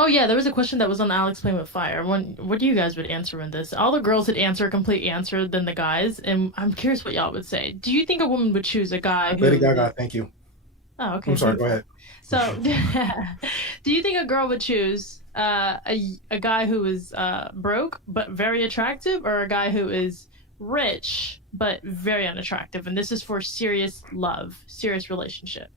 Oh yeah, there was a question that was on Alex Playing with Fire. What do you guys would answer in this? All the girls would answer a complete answer than the guys, and I'm curious what y'all would say. Do you think a woman would choose a guy Lady who is? Gaga, thank you. Oh, okay, I'm sorry. Go beautiful. ahead. So, do you think a girl would choose a guy who is broke but very attractive, or a guy who is rich but very unattractive? And this is for serious love, serious relationship.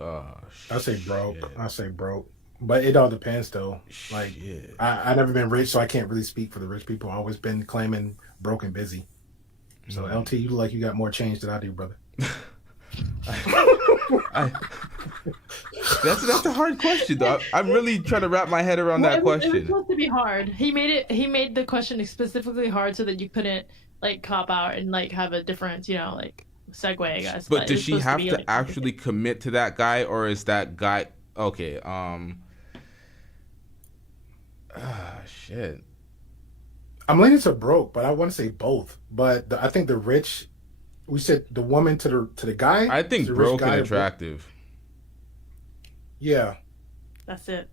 Oh I say broke. shit. I say broke. But it all depends though. Like Shit. I never been rich, so I can't really speak for the rich people. I always been claiming broke and busy. So LT, you look like you got more change than I do, brother. I, that's a hard question though. I'm really trying to wrap my head around Well, that it was question. supposed to be hard. He made the question specifically hard so that you couldn't like cop out and like have a different, like segue, I guess. But But it does was she supposed to have be to like actually complicated. commit to that guy, or is that guy okay? Shit. I'm leaning to broke, but I want to say both. But I think the rich, we said the woman to the guy, I is think the rich broke and guy to broke. attractive. Yeah, That's it.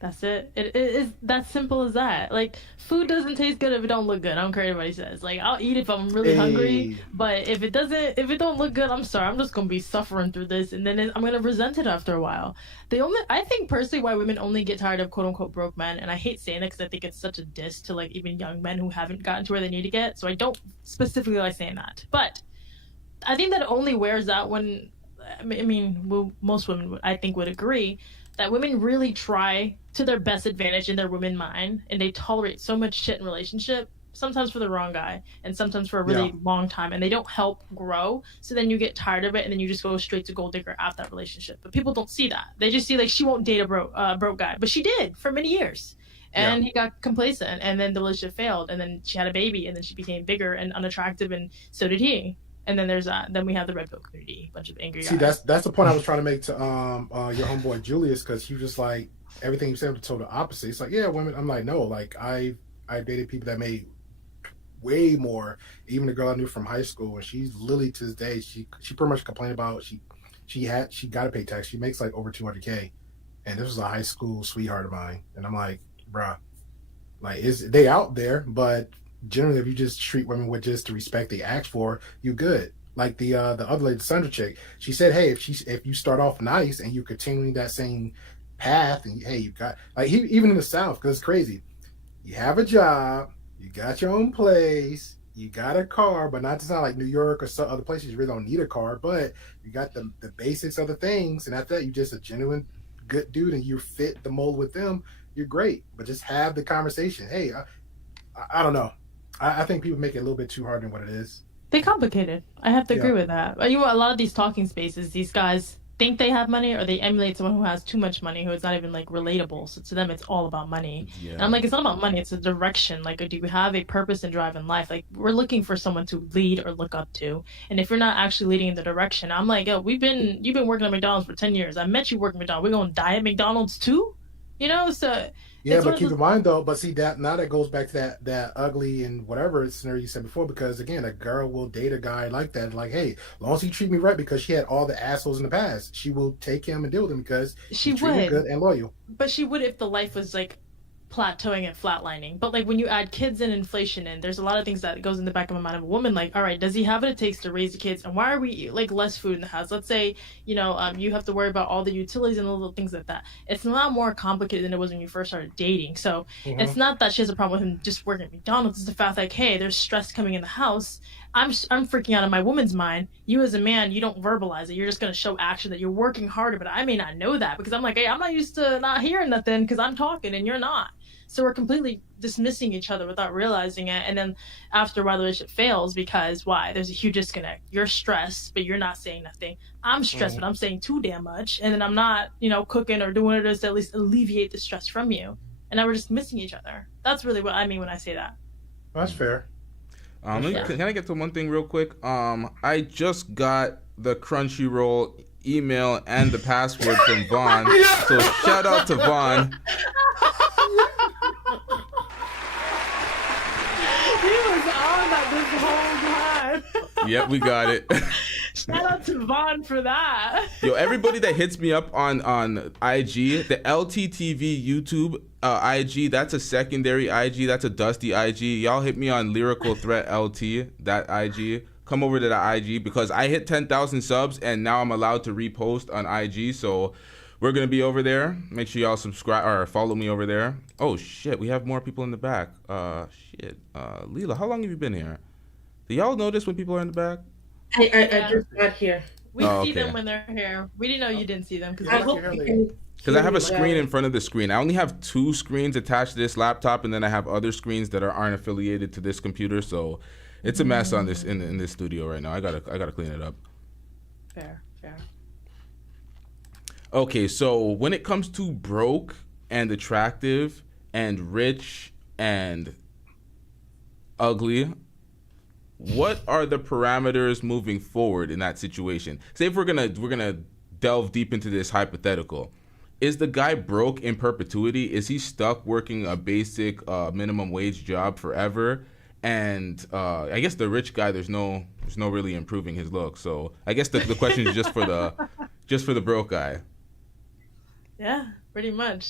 That's it. It is that simple as that. Like food doesn't taste good if it don't look good. I don't care what anybody says. Like I'll eat if I'm really hungry, hey, but if it don't look good, I'm sorry. I'm just gonna be suffering through this, and then I'm gonna resent it after a while. I think personally, why women only get tired of quote unquote broke men, and I hate saying it because I think it's such a diss to like even young men who haven't gotten to where they need to get. So I don't specifically like saying that, but I think that only wears out when well, most women I think would agree that women really try to their best advantage in their women mind, and they tolerate so much shit in relationship, sometimes for the wrong guy and sometimes for a yeah. really long time, and they don't help grow. So then you get tired of it, and then you just go straight to gold digger after that relationship. But people don't see that. They just see like she won't date a broke guy, but she did for many years. Yeah. And he got complacent, and then the relationship failed, and then she had a baby, and then she became bigger and unattractive, and so did he. And then there's that. Then we have the red pill community, bunch of angry See, guys. that's the point I was trying to make to your homeboy Julius because he was just like everything you said was total opposite. It's like, yeah, women. I'm like, no, like I dated people that made way more. Even the girl I knew from high school, and she's literally to this day, she pretty much complained about she got to pay tax. She makes like over 200K, and this was a high school sweetheart of mine. And I'm like, bruh, like is they out there, but generally if you just treat women with just the respect they ask for, you good. Like the other lady, the Sandra chick, she said, hey, if you start off nice and you're continuing that same path, and hey, you got like even in the South, because it's crazy. You have a job, you got your own place, you got a car, but not to sound like New York or some other places you really don't need a car, but you got the basics of the things, and after that, you just a genuine good dude, and you fit the mold with them. You're great, but just have the conversation. Hey, I don't know. I think people make it a little bit too hard than what it is. They complicated. I have to agree Yeah. with that. But, a lot of these talking spaces, these guys think they have money, or they emulate someone who has too much money, who is not even like relatable. So to them, it's all about money. And I'm Yeah. like, it's not about money. It's a direction. Like, do you have a purpose and drive in life? Like, we're looking for someone to lead or look up to. And if you're not actually leading in the direction, I'm like, yo, you've been working at McDonald's for 10 years. I met you working at McDonald's. We're gonna die at McDonald's too, So Yeah, it's one but of keep those. in mind though, but see that now that goes back to that ugly and whatever scenario you said before, because again, a girl will date a guy like that, like, hey, as long as he treat me right, because she had all the assholes in the past, she will take him and deal with him because She he's treating her good would. and loyal. But she would if the life was like plateauing and flatlining. But like when you add kids and inflation in, there's a lot of things that goes in the back of my mind of a woman. Like, all right, does he have what it takes to raise the kids? And why are we like less food in the house? Let's say, you have to worry about all the utilities and all the little things like that. It's a lot more complicated than it was when you first started dating. So it's Mm-hmm. not that she has a problem with him just working at McDonald's. It's the fact like, hey, there's stress coming in the house. I'm freaking out in my woman's mind. You as a man, you don't verbalize it. You're just gonna show action that you're working harder, but I may not know that because I'm like, hey, I'm not used to not hearing nothing because I'm talking and you're not. So we're completely dismissing each other without realizing it. And then after a while, the relationship fails because why? There's a huge disconnect. You're stressed, but you're not saying nothing. I'm stressed, Mm-hmm. but I'm saying too damn much. And then I'm not, cooking or doing it to at least alleviate the stress from you. And now we're just missing each other. That's really what I mean when I say that. That's fair. That's Let me, fair. Yeah. can I get to one thing real quick? I just got the Crunchyroll email and the password from Vaughn. So shout out to Vaughn. was on that this whole time. Yep, we got it. Shout out to Vaughn for that. Yo, everybody that hits me up on IG, the LTTV YouTube IG, that's a secondary IG, that's a dusty IG. Y'all hit me on Lyrical Threat LT, that IG. Come over to that IG because I hit 10,000 subs and now I'm allowed to repost on IG. So we're gonna be over there. Make sure y'all subscribe or follow me over there. Oh shit, we have more people in the back. Leela, how long have you been here? Do y'all notice when people are in the back? I just got here. We Oh, see okay. them when they're here. We didn't know you didn't see them I because hope you can Because I have a hear me screen well. in front of the screen. I only have 2 screens attached to this laptop, and then I have other screens that aren't affiliated to this computer. So it's a mess on this in this studio right now. I gotta clean it up. fair. Okay, so when it comes to broke and attractive and rich and ugly, what are the parameters moving forward in that situation? Say if we're gonna delve deep into this hypothetical. Is the guy broke in perpetuity? Is he stuck working a basic minimum wage job forever? And I guess the rich guy, there's no really improving his look. So I guess the question is just for the broke guy. Yeah, pretty much.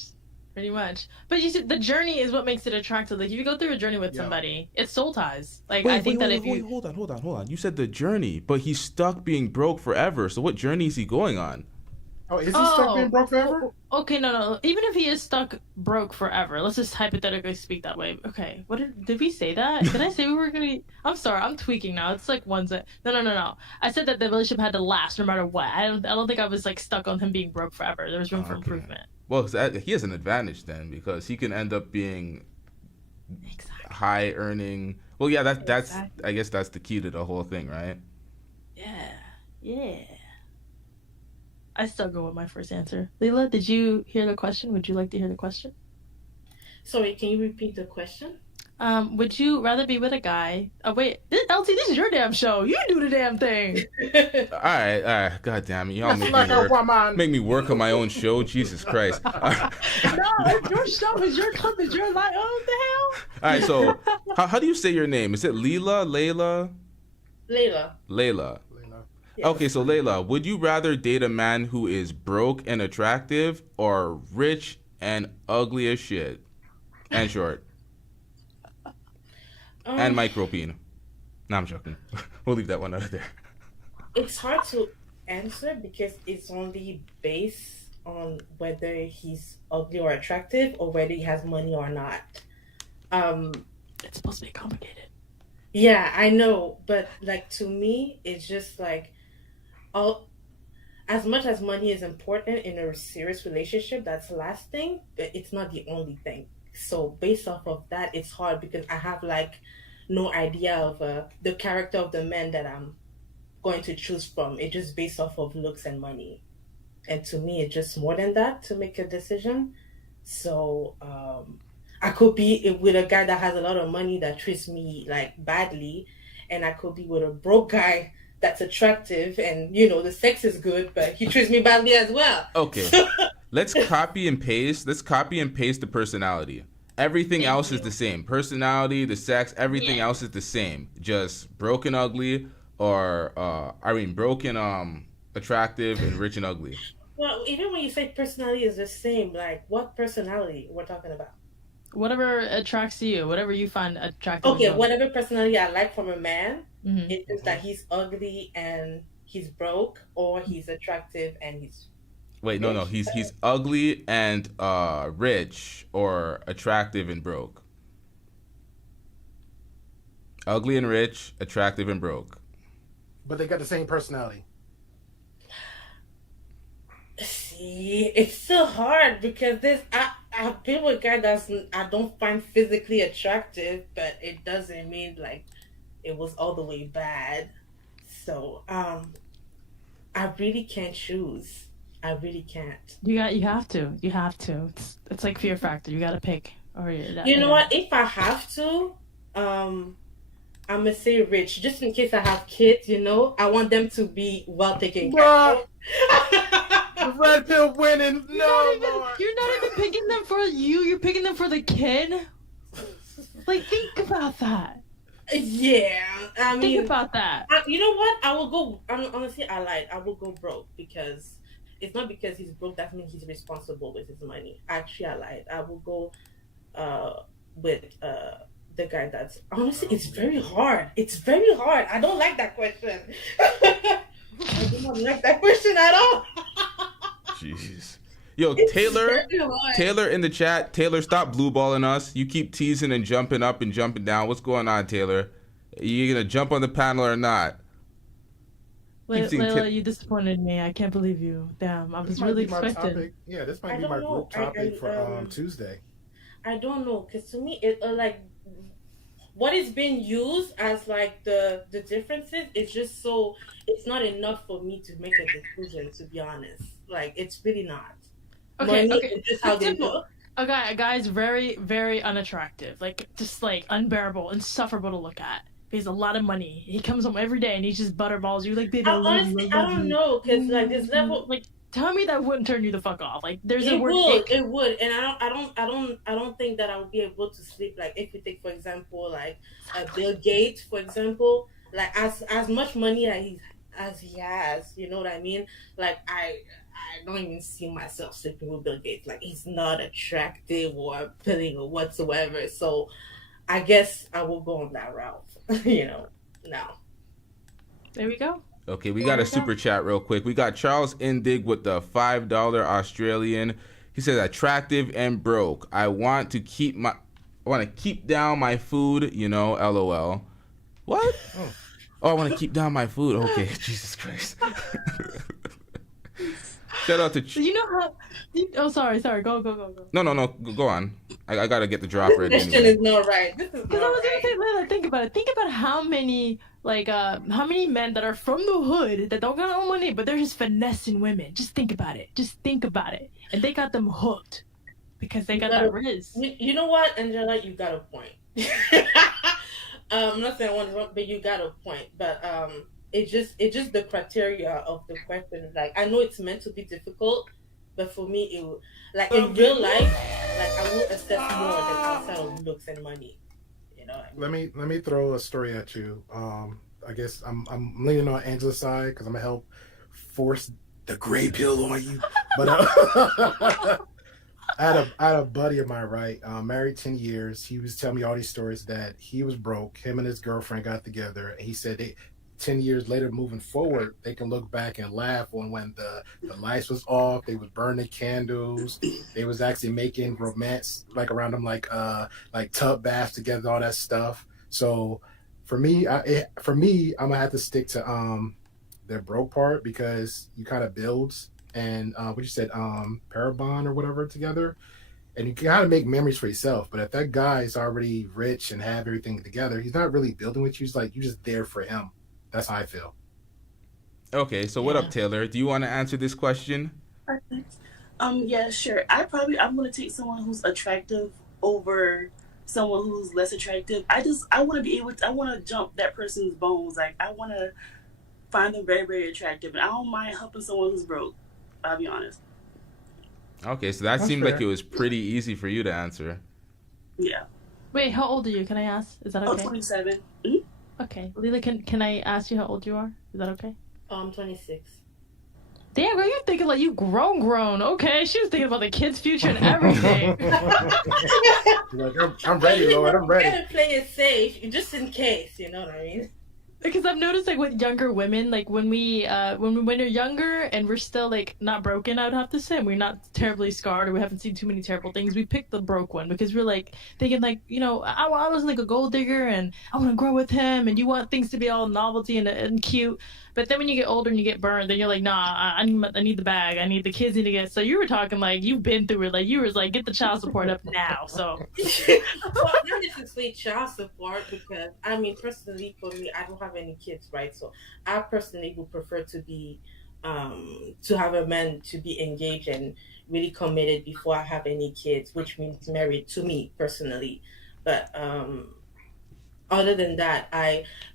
But you see, the journey is what makes it attractive. Like if you go through a journey with somebody, it's soul ties. Like I think that if you hold on. You said the journey, but he's stuck being broke forever. So what journey is he going on? Oh, is he stuck being broke forever? Okay, no. Even if he is stuck broke forever, let's just hypothetically speak that way. Okay, what did we say that? Did I say we were gonna? I'm sorry, I'm tweaking now. It's like one set. No. I said that the relationship had to last no matter what. I don't think I was like stuck on him being broke forever. There was room for improvement. Well, he has an advantage then because he can end up being Exactly. high earning. Well, yeah, that's Exactly. I guess that's the key to the whole thing, right? Yeah. I still go with my first answer. Leila, did you hear the question? Would you like to hear the question? Sorry, can you repeat the question? Would you rather be with a guy? Oh wait, LT, this is your damn show. You do the damn thing. All right. God damn it, y'all That's make like me a work. woman. Make me work on my own show. Jesus Christ. All No, it's your show. It's your club. It's your life. Oh, what the hell? right, so how do you say your name? Is it Leela, Layla, Layla. Layla? Yes. Okay, so Layla, would you rather date a man who is broke and attractive or rich and ugly as shit and short and micropene? No, I'm joking. We'll leave that one out of there. It's hard to answer because it's only based on whether he's ugly or attractive or whether he has money or not. It's supposed to be complicated. Yeah, I know, but like to me, it's just like all as much as money is important in a serious relationship that's lasting, but it's not the only thing. So based off of that, it's hard because I have like no idea of the character of the man that I'm going to choose from. It's just based off of looks and money, and to me, it's just more than that to make a decision. So I could be with a guy that has a lot of money that treats me like badly, and I could be with a broke guy that's attractive and the sex is good, but he treats me badly as well. Okay. Let's copy and paste the personality. Everything else is the same. Personality, the sex, everything else is the same. Just broken ugly or broken attractive and rich and ugly. Well, even when you say personality is the same, like what personality we're talking about? Whatever attracts you, whatever you find attractive. Okay, whatever personality I like from a man, Mm-hmm. it's just that he's ugly and he's broke, or he's attractive and he's Wait, no. He's ugly and rich or attractive and broke. Ugly and rich, attractive and broke. But they got the same personality. See, it's so hard because I've been with a guy I don't find physically attractive, but it doesn't mean like it was all the way bad. So I really can't choose. I really can't. You have to. It's like Fear Factor. You gotta pick. You know what? If I have to, I'm gonna say rich, just in case I have kids. I want them to be well taken care of. The red pill winning. No, Lord. You're not even picking them for you. You're picking them for the kid. Like, think about that. Yeah, I Think mean, about that. you know what? I will go. Honestly, I lied. I will go broke because it's not because he's broke that means he's responsible with his money. Actually, I lied. I will go uh with the guy that's honestly it's very hard. It's very hard. I don't like that question. I do not like that question at all. Jeez. Yo, It's Taylor. very hard. Taylor in the chat. Taylor, stop blue balling us. You keep teasing and jumping up and jumping down. What's going on, Taylor? Are you gonna jump on the panel or not? Keep seeing Layla, you disappointed me. I can't believe you. Damn, I This was might really be my expecting. topic. Yeah, this might I be my don't know. group topic for Tuesday. I don't know because to me it like what is being used as like the differences is just so it's not enough for me to make a decision, to be honest. Like it's really not. Okay, Money okay. is just how It's they simple. look. A guy's very, very unattractive. Like just like unbearable, insufferable to look at. He has a lot of money. He comes home every day and he just butterballs you like, baby, I love you, Honestly, I I love don't you. know because like this level Like, tell me that wouldn't turn you the fuck off. Like, there's a it word would, ick. it would, and I don't think that I would be able to sleep. Like if you take, for example, like Bill Gates, for example, like as much money as he has, you know what I mean? Like I don't even see myself sleeping with Bill Gates. Like he's not attractive or appealing or whatsoever. So I guess I will go on that route. you know, now. There we go. Okay, we got a super chat real quick. We got Charles Indig with the $5 Australian. He says attractive and broke. I want to keep down my food, LOL. What? Oh, I want to keep down my food. Okay, Jesus Christ. Shout out to You know how? Oh, sorry. Go. No, go on. I gotta get the drop ready This question anyway. is not right. This is Because I not was right. gonna say, Layla, think about it. Think about how many men that are from the hood that don't got no money, but they're just finessing women. Just think about it. And they got them hooked because they got that riz. You know what, Angela? You got a point. I'm not saying one wrong, but you got a point. But it's just the criteria of the question. Like I know it's meant to be difficult, but for me, like in real life, like I will assess more than outside of looks and money. You know. What I mean? Let me throw a story at you. I guess I'm leaning on Angela's side because I'm gonna help force the gray pill on you. But I had a buddy of mine, right? Married 10 years. He was telling me all these stories that he was broke. Him and his girlfriend got together, and he said 10 years later, moving forward, they can look back and laugh on when the lights was off. They was burning candles. They was actually making romance like around them, like tub baths together, all that stuff. So for me, I'm gonna have to stick to the broke part because you kind of builds and what you said, Parabon or whatever together, and you kind of make memories for yourself. But if that guy is already rich and have everything together, he's not really building with you. He's like you're just there for him. That's how I feel. Okay, so what up, Taylor? Do you want to answer this question? Perfect. Yeah, sure. I'm gonna take someone who's attractive over someone who's less attractive. I want to be able to. I want to jump that person's bones. Like I want to find them very, very attractive, and I don't mind helping someone who's broke. I'll be honest. Okay, so that That's seemed fair. like it was pretty easy for you to answer. Yeah. Wait, how old are you? Can I ask? Is that Oh, okay? 27. Okay, Lila, can I ask you how old you are? Is that okay? 26. Damn, girl, you're thinking like you grown. Okay, she was thinking about the kids' future and everything. Like, I'm ready, Lord. I'm ready. You gotta play it safe, just in case. You know what I mean? Because I've noticed like with younger women, like when you're younger and we're still like not broken, I would have to say, and we're not terribly scarred or we haven't seen too many terrible things, we pick the broke one because we're like thinking like, I was like a gold digger and I want to grow with him and you want things to be all novelty and cute. But then when you get older and you get burned, then you're like, nah, I need the bag. I need the kids need to get. So you were talking like you've been through it. Like you was like, get the child support up now. So Well, not necessarily child support because I mean, personally, for me, I don't have any kids, right? So I personally would prefer to have a man to be engaged and really committed before I have any kids, which means married to me personally. But other than that,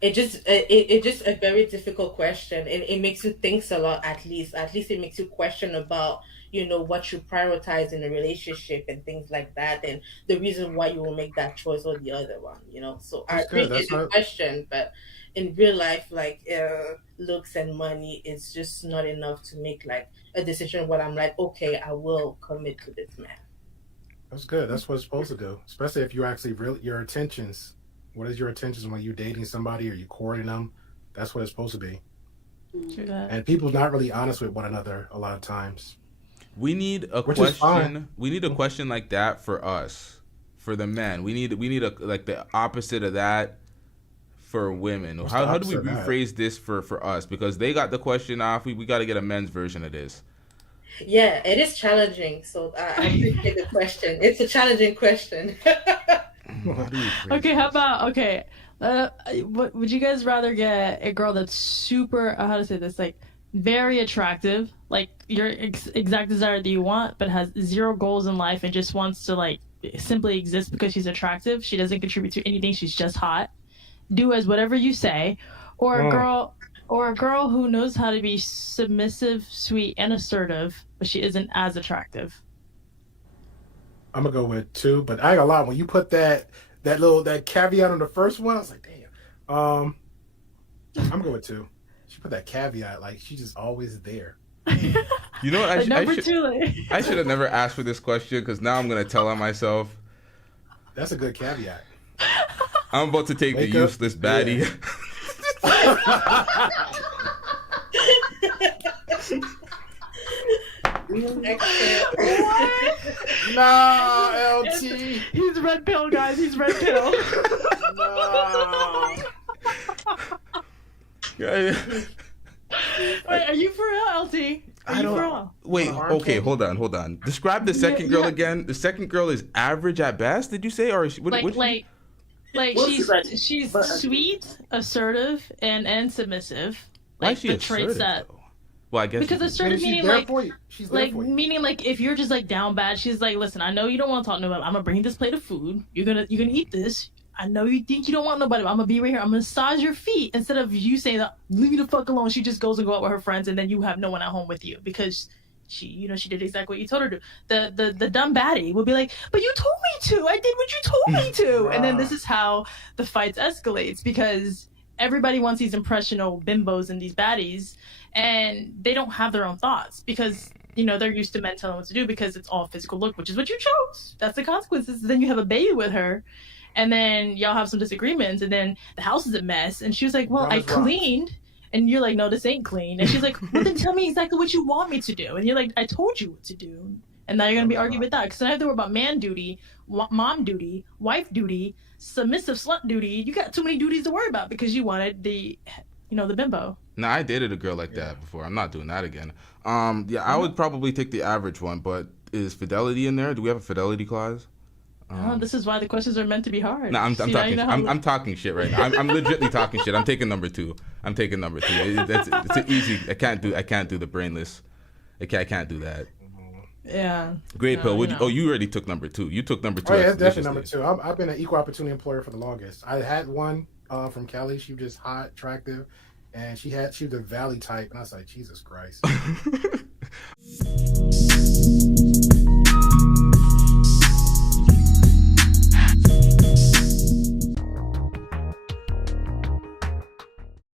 it just a very difficult question, and it makes you think a lot. At least it makes you question about what you prioritize in a relationship and things like that, and the reason why you will make that choice or the other one. So I That's good. appreciate That's the not. question, but in real life, like looks and money is just not enough to make like a decision where I'm like, okay, I will commit to this man. That's good. That's what it's supposed to do. Especially if you actually really your intentions. What is your intentions when you're dating somebody or you courting them? That's what it's supposed to be. True that. And people not really honest with one another a lot of times, We need a which is fine. question. We need a question like that for us, for the men. We need a like the opposite of that for women. What's the How do we opposite of that? rephrase this for us? Because they got the question off. We got to get a men's version of this. Yeah, it is challenging. So I appreciate the question. It's a challenging question. How do we phrase Okay, how this? about okay? What would you guys rather get a girl that's super how to say this like very attractive, like your exact desire that you want, but has zero goals in life and just wants to like simply exist because she's attractive. She doesn't contribute to anything. She's just hot. Do as whatever you say, or a Mm, girl. Or a girl who knows how to be submissive, sweet, and assertive, but she isn't as attractive. I'm gonna go with two, but I ain't gonna lie. When you put that caveat on the first one, I was like, damn. I'm gonna go with two. She put that caveat, like she's just always there. You know what? Like number two, like, I should have never asked for this question because now I'm gonna tell on myself. That's a good caveat. I'm about to take the Wake up. useless Yeah. baddie. Nah, LT. he's red pill, guys. He's red pill. Nah. Yeah. Wait, are you for real, LT? Are I you don't. for real? Wait. Harmful. Okay. Hold on. Describe the second girl yeah. again. The second girl is average at best. Did you say, or is she, what? Like, What did you- like Well, she's like- she's but- sweet, assertive, and submissive. Why Like is she the traits assertive? that. Though? Well, I guess Because you could- assertive She's meaning there like for you. She's there like for you. meaning like if you're just like down bad, she's like, listen, I know you don't want to talk to nobody. I'm gonna bring this plate of food. You're gonna eat this. I know you think you don't want nobody, but I'm gonna be right here. I'm gonna massage your feet instead of you saying that leave me the fuck alone. She just goes and go out with her friends, and then you have no one at home with you because she did exactly what you told her to. The dumb baddie will be like, but you told me to. I did what you told me to. And then this is how the fights escalates because everybody wants these impressionable bimbos and these baddies, and they don't have their own thoughts because they're used to men telling them what to do because it's all physical look, which is what you chose. That's the consequences. Then you have a baby with her, and then y'all have some disagreements, and then the house is a mess. And she was like, "Well, Dumb I as rocks. cleaned." And you're like, "No, this ain't clean." And she's like, "Well, then tell me exactly what you want me to do." And you're like, "I told you what to do." And now you're gonna be Dumb as arguing with that because I have to worry about man duty, mom duty, wife duty, submissive slut duty. You got too many duties to worry about because you wanted the bimbo. Nah, I dated a girl like that before. I'm not doing that again. Yeah, I would probably take the average one, but is fidelity in there? Do we have a fidelity clause? Oh, this is why the questions are meant to be hard. No, I'm See, now you talking. know how I'm talking shit right now. I'm legitimately talking shit. I'm taking number two. It's an easy. I can't do the brainless. I can't do that. Yeah. Great No, pill. you know. Oh, you already took number two. You took number two. Oh yeah, that's definitely number expeditiously. two. I've been an equal opportunity employer for the longest. I had one from Cali. She was just hot, attractive, and she was a valley type, and I was like, Jesus Christ.